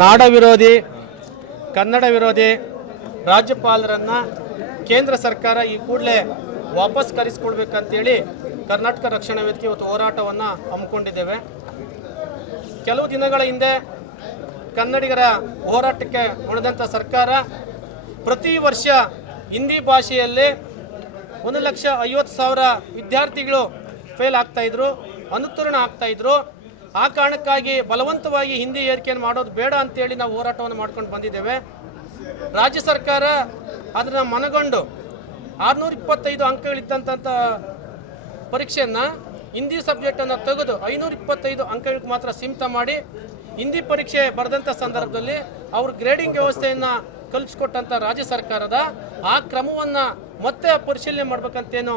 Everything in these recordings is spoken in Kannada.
ನಾಡ ವಿರೋಧಿ ಕನ್ನಡ ವಿರೋಧಿ ರಾಜ್ಯಪಾಲರನ್ನು ಕೇಂದ್ರ ಸರ್ಕಾರ ಈ ಕೂಡಲೇ ವಾಪಸ್ ಕರೆಸಿಕೊಳ್ಬೇಕಂತೇಳಿ ಕರ್ನಾಟಕ ರಕ್ಷಣಾ ವೇದಿಕೆ ಇವತ್ತು ಹೋರಾಟವನ್ನು ಹಮ್ಮಿಕೊಂಡಿದ್ದೇವೆ. ಕೆಲವು ದಿನಗಳ ಹಿಂದೆ ಕನ್ನಡಿಗರ ಹೋರಾಟಕ್ಕೆ ಹೊಡೆದಂಥ ಸರ್ಕಾರ ಪ್ರತಿ ವರ್ಷ ಹಿಂದಿ ಭಾಷೆಯಲ್ಲಿ 1,50,000 ವಿದ್ಯಾರ್ಥಿಗಳು ಫೇಲ್ ಆಗ್ತಾಯಿದ್ರು, ಅನುತ್ತೀರ್ಣ ಆಗ್ತಾಯಿದ್ರು. ಆ ಕಾರಣಕ್ಕಾಗಿ ಬಲವಂತವಾಗಿ ಹಿಂದಿ ಏರಿಕೆಯನ್ನು ಮಾಡೋದು ಬೇಡ ಅಂತೇಳಿ ನಾವು ಹೋರಾಟವನ್ನು ಮಾಡ್ಕೊಂಡು ಬಂದಿದ್ದೇವೆ. ರಾಜ್ಯ ಸರ್ಕಾರ ಅದನ್ನು ಮನಗೊಂಡು 625 ಅಂಕಗಳಿದ್ದಂಥ ಪರೀಕ್ಷೆಯನ್ನು ಹಿಂದಿ ಸಬ್ಜೆಕ್ಟನ್ನು ತೆಗೆದು 525 ಅಂಕಗಳಿಗೆ ಮಾತ್ರ ಸೀಮಿತ ಮಾಡಿ ಹಿಂದಿ ಪರೀಕ್ಷೆ ಬರೆದಂಥ ಸಂದರ್ಭದಲ್ಲಿ ಅವರು ಗ್ರೇಡಿಂಗ್ ವ್ಯವಸ್ಥೆಯನ್ನು ಕಲ್ಪಿಸ್ಕೊಟ್ಟಂಥ ರಾಜ್ಯ ಸರ್ಕಾರದ ಆ ಕ್ರಮವನ್ನು ಮತ್ತೆ ಪರಿಶೀಲನೆ ಮಾಡಬೇಕಂತೇನು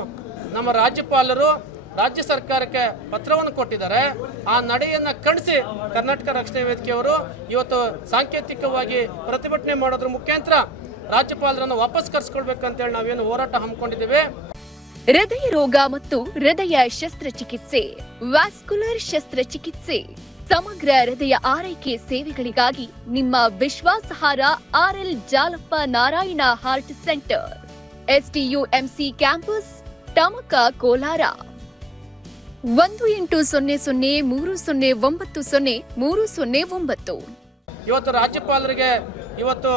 ನಮ್ಮ ರಾಜ್ಯಪಾಲರು ರಾಜ್ಯ ಸರ್ಕಾರಕ್ಕೆ ಪತ್ರವನ್ನು ಕೊಟ್ಟಿದ್ದಾರೆ. ಆ ನಡೆಯನ್ನು ಖಂಡಿಸಿ ಕರ್ನಾಟಕ ರಕ್ಷಣಾ ವೇದಿಕೆಯವರು ಇವತ್ತು ಸಾಂಕೇತಿಕವಾಗಿ ಪ್ರತಿಭಟನೆ ಮಾಡೋದ್ರ ಮುಖಾಂತರ ರಾಜ್ಯಪಾಲರನ್ನು ವಾಪಸ್ ಕರೆಸ್ಕೊಳ್ಬೇಕಂತೇಳಿ ನಾವೇನು ಹೋರಾಟ ಹಮ್ಮಿಕೊಂಡಿದ್ದೇವೆ. ಹೃದಯ ರೋಗ ಮತ್ತು ಹೃದಯ ಶಸ್ತ್ರಚಿಕಿತ್ಸೆ, ವ್ಯಾಸ್ಕ್ಯುಲರ್ ಶಸ್ತ್ರಚಿಕಿತ್ಸೆ, ಸಮಗ್ರ ಹೃದಯ ಆರೈಕೆ ಸೇವೆಗಳಿಗಾಗಿ ನಿಮ್ಮ ವಿಶ್ವಾಸಾರ್ಹ RL Jalappa Narayana heart centre, STUMC campus, Tamaka, Kolar. 180030090309. ಇವತ್ತು ರಾಜ್ಯಪಾಲರಿಗೆ ಇವತ್ತು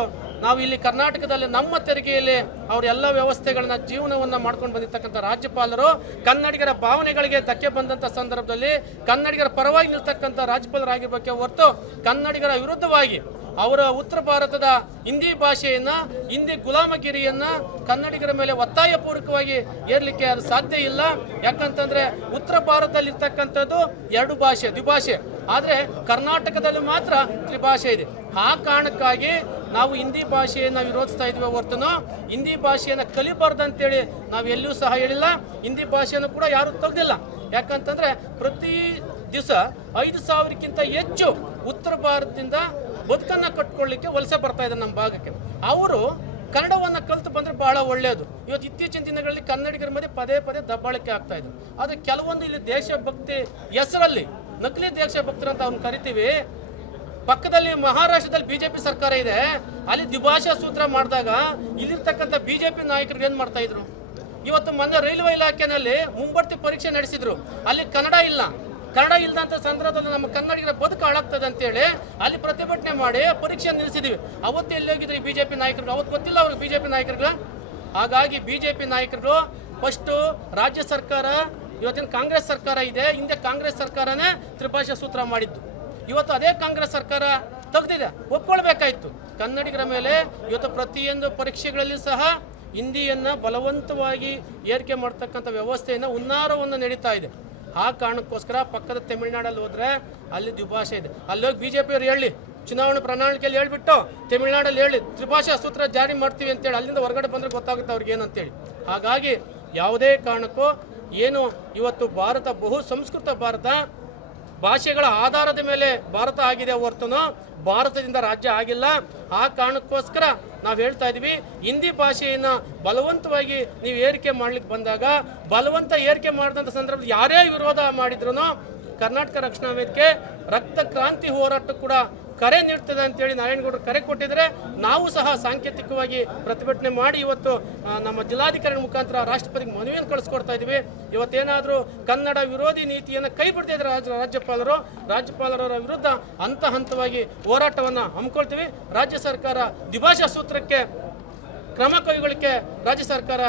ನಾವು ಇಲ್ಲಿ ಕರ್ನಾಟಕದಲ್ಲಿ ನಮ್ಮ ತೆರಿಗೆಯಲ್ಲಿ ಅವರೆಲ್ಲ ವ್ಯವಸ್ಥೆಗಳನ್ನ ಜೀವನವನ್ನು ಮಾಡ್ಕೊಂಡು ಬಂದಿರ್ತಕ್ಕಂಥ ರಾಜ್ಯಪಾಲರು ಕನ್ನಡಿಗರ ಭಾವನೆಗಳಿಗೆ ಧಕ್ಕೆ ಬಂದಂಥ ಸಂದರ್ಭದಲ್ಲಿ ಕನ್ನಡಿಗರ ಪರವಾಗಿ ನಿಲ್ತಕ್ಕಂಥ ರಾಜ್ಯಪಾಲರಾಗಿರ್ಬೇಕೆ ಹೊರತು ಕನ್ನಡಿಗರ ವಿರುದ್ಧವಾಗಿ ಅವರ ಉತ್ತರ ಭಾರತದ ಹಿಂದಿ ಭಾಷೆಯನ್ನು, ಹಿಂದಿ ಗುಲಾಮಗಿರಿಯನ್ನು ಕನ್ನಡಿಗರ ಮೇಲೆ ಒತ್ತಾಯಪೂರ್ವಕವಾಗಿ ಏರ್ಲಿಕ್ಕೆ ಅದು ಸಾಧ್ಯ ಇಲ್ಲ. ಯಾಕಂತಂದರೆ ಉತ್ತರ ಭಾರತದಲ್ಲಿರ್ತಕ್ಕಂಥದ್ದು 2 ಭಾಷೆ, ದ್ವಿಭಾಷೆ. ಆದರೆ ಕರ್ನಾಟಕದಲ್ಲಿ ಮಾತ್ರ ತ್ರಿಭಾಷೆ ಇದೆ. ಆ ಕಾರಣಕ್ಕಾಗಿ ನಾವು ಹಿಂದಿ ಭಾಷೆಯನ್ನು ವಿರೋಧಿಸ್ತಾ ಇದ್ವಿ ಹೊರತುನು ಹಿಂದಿ ಭಾಷೆಯನ್ನು ಕಲಿಬಾರ್ದಂತೇಳಿ ನಾವು ಎಲ್ಲೂ ಸಹ ಹೇಳಿಲ್ಲ. ಹಿಂದಿ ಭಾಷೆಯನ್ನು ಕೂಡ ಯಾರೂ ತೆಗೆದಿಲ್ಲ. ಯಾಕಂತಂದರೆ ಪ್ರತಿ ದಿವಸ 5,000ಕ್ಕಿಂತ ಹೆಚ್ಚು ಉತ್ತರ ಭಾರತದಿಂದ ಬದುಕನ್ನು ಕಟ್ಕೊಳ್ಳಿಕ್ಕೆ ವಲಸೆ ಬರ್ತಾ ಇದೆ ನಮ್ಮ ಭಾಗಕ್ಕೆ. ಅವರು ಕನ್ನಡವನ್ನು ಕಲಿತು ಬಂದರೆ ಬಹಳ ಒಳ್ಳೆಯದು. ಇವತ್ತು ಇತ್ತೀಚಿನ ದಿನಗಳಲ್ಲಿ ಕನ್ನಡಿಗರ ಮೇಲೆ ಪದೇ ಪದೇ ದಬ್ಬಾಳಿಕೆ ಆಗ್ತಾ ಇದೆ. ಆದರೆ ಕೆಲವೊಂದು ಇಲ್ಲಿ ದೇಶಭಕ್ತಿ ಹೆಸರಲ್ಲಿ ನಕಲಿ ದೇಶಭಕ್ತರು ಅಂತ ಅವ್ನು ಕರಿತೀವಿ. ಪಕ್ಕದಲ್ಲಿ ಮಹಾರಾಷ್ಟ್ರದಲ್ಲಿ BJP ಸರ್ಕಾರ ಇದೆ, ಅಲ್ಲಿ ದ್ವಿಭಾಷಾ ಸೂತ್ರ ಮಾಡಿದಾಗ ಇಲ್ಲಿರ್ತಕ್ಕಂಥ BJP ನಾಯಕರು ಏನು ಮಾಡ್ತಾ ಇದ್ರು? ಇವತ್ತು ಮೊನ್ನೆ ರೈಲ್ವೆ ಇಲಾಖೆಯಲ್ಲಿ ಮುಂಬಡ್ತಿ ಪರೀಕ್ಷೆ ನಡೆಸಿದ್ರು, ಅಲ್ಲಿ ಕನ್ನಡ ಇಲ್ಲ. ಕನ್ನಡ ಇಲ್ಲದಂಥ ಸಂದರ್ಭದಲ್ಲಿ ನಮ್ಮ ಕನ್ನಡಿಗರ ಬದುಕು ಹಾಳಾಗ್ತದೆ ಅಂತೇಳಿ ಅಲ್ಲಿ ಪ್ರತಿಭಟನೆ ಮಾಡಿ ಪರೀಕ್ಷೆ ನಿಲ್ಲಿಸಿದ್ವಿ. ಅವತ್ತು ಎಲ್ಲಿ ಹೋಗಿದ್ರಿ BJP ನಾಯಕರು? ಅವತ್ತು ಗೊತ್ತಿಲ್ಲ ಅವ್ರಿಗೆ BJP ನಾಯಕರುಗಳು. ಹಾಗಾಗಿ BJP ನಾಯಕರು ಫಸ್ಟು ರಾಜ್ಯ ಸರ್ಕಾರ, ಇವತ್ತಿನ ಕಾಂಗ್ರೆಸ್ ಸರ್ಕಾರ ಇದೆ, ಹಿಂದೆ ಕಾಂಗ್ರೆಸ್ ಸರ್ಕಾರನೇ ತ್ರಿಭಾಷಾ ಸೂತ್ರ ಮಾಡಿದ್ದು. ಇವತ್ತು ಅದೇ ಕಾಂಗ್ರೆಸ್ ಸರ್ಕಾರ ತೆಗೆದಿದೆ, ಒಪ್ಕೊಳ್ಬೇಕಾಯ್ತು. ಕನ್ನಡಿಗರ ಮೇಲೆ ಇವತ್ತು ಪ್ರತಿಯೊಂದು ಪರೀಕ್ಷೆಗಳಲ್ಲಿ ಸಹ ಹಿಂದಿಯನ್ನು ಬಲವಂತವಾಗಿ ಏರಿಕೆ ಮಾಡ್ತಕ್ಕಂಥ ವ್ಯವಸ್ಥೆಯನ್ನು ಹುನ್ನಾರವನ್ನು ನಡೀತಾ ಇದೆ. ಆ ಕಾರಣಕ್ಕೋಸ್ಕರ ಪಕ್ಕದ ತಮಿಳುನಾಡಲ್ಲಿ ಹೋದರೆ ಅಲ್ಲಿ ದ್ವಿಭಾಷೆ ಇದೆ. ಅಲ್ಲೋಗಿ BJP ಅವರು ಹೇಳಿ, ಚುನಾವಣೆ ಪ್ರಣಾಳಿಕೆಯಲ್ಲಿ ಹೇಳ್ಬಿಟ್ಟು ತಮಿಳುನಾಡಲ್ಲಿ ಹೇಳಿ ತ್ರಿಭಾಷಾ ಸೂತ್ರ ಜಾರಿ ಮಾಡ್ತೀವಿ ಅಂತೇಳಿ ಅಲ್ಲಿಂದ ಹೊರಗಡೆ ಬಂದರೆ ಗೊತ್ತಾಗುತ್ತೆ ಅವ್ರಿಗೆ ಏನಂತೇಳಿ. ಹಾಗಾಗಿ ಯಾವುದೇ ಕಾರಣಕ್ಕೂ ಏನು ಇವತ್ತು ಭಾರತ ಬಹು ಸಂಸ್ಕೃತ ಭಾರತ, ಭಾಷೆಗಳ ಆಧಾರದ ಮೇಲೆ ಭಾರತ ಆಗಿದೆ ಹೊರತುನು ಭಾರತದಿಂದ ರಾಜ್ಯ ಆಗಿಲ್ಲ. ಆ ಕಾರಣಕ್ಕೋಸ್ಕರ ನಾವು ಹೇಳ್ತಾ ಇದ್ದೀವಿ, ಹಿಂದಿ ಭಾಷೆಯನ್ನು ಬಲವಂತವಾಗಿ ನೀವು ಏರಿಕೆ ಮಾಡ್ಲಿಕ್ಕೆ ಬಂದಾಗ, ಬಲವಂತ ಏರಿಕೆ ಮಾಡಿದಂಥ ಸಂದರ್ಭದಲ್ಲಿ ಯಾರೇ ವಿರೋಧ ಮಾಡಿದ್ರು ಕರ್ನಾಟಕ ರಕ್ಷಣಾ ವೇದಿಕೆ ರಕ್ತ ಕ್ರಾಂತಿ ಹೋರಾಟ ಕೂಡ ಕರೆ ನೀಡ್ತದೆ ಅಂತೇಳಿ ನಾರಾಯಣಗೌಡರು ಕರೆ ಕೊಟ್ಟಿದ್ರೆ ನಾವು ಸಹ ಸಾಂಕೇತಿಕವಾಗಿ ಪ್ರತಿಭಟನೆ ಮಾಡಿ ಇವತ್ತು ನಮ್ಮ ಜಿಲ್ಲಾಧಿಕಾರಿ ಮುಖಾಂತರ ರಾಷ್ಟ್ರಪತಿಗೆ ಮನವಿಯನ್ನು ಕಳಿಸ್ಕೊಡ್ತಾ ಇದ್ದೀವಿ. ಇವತ್ತೇನಾದರೂ ಕನ್ನಡ ವಿರೋಧಿ ನೀತಿಯನ್ನು ಕೈ ಬಿಡ್ತಿದ್ರೆ ರಾಜ್ಯಪಾಲರ ವಿರುದ್ಧ ಹಂತವಾಗಿ ಹೋರಾಟವನ್ನು ಹಮ್ಮಿಕೊಳ್ತೀವಿ. ರಾಜ್ಯ ಸರ್ಕಾರ ದ್ವಿಭಾಷಾ ಸೂತ್ರಕ್ಕೆ ಕ್ರಮ ಕೈಗೊಳ್ಳಲಿಕ್ಕೆ ರಾಜ್ಯ ಸರ್ಕಾರ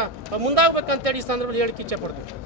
ಮುಂದಾಗಬೇಕಂತೇಳಿ ಈ ಸಂದರ್ಭದಲ್ಲಿ ಹೇಳಿಕ್ಕೆ ಇಚ್ಛೆ ಪಡ್ತೀವಿ.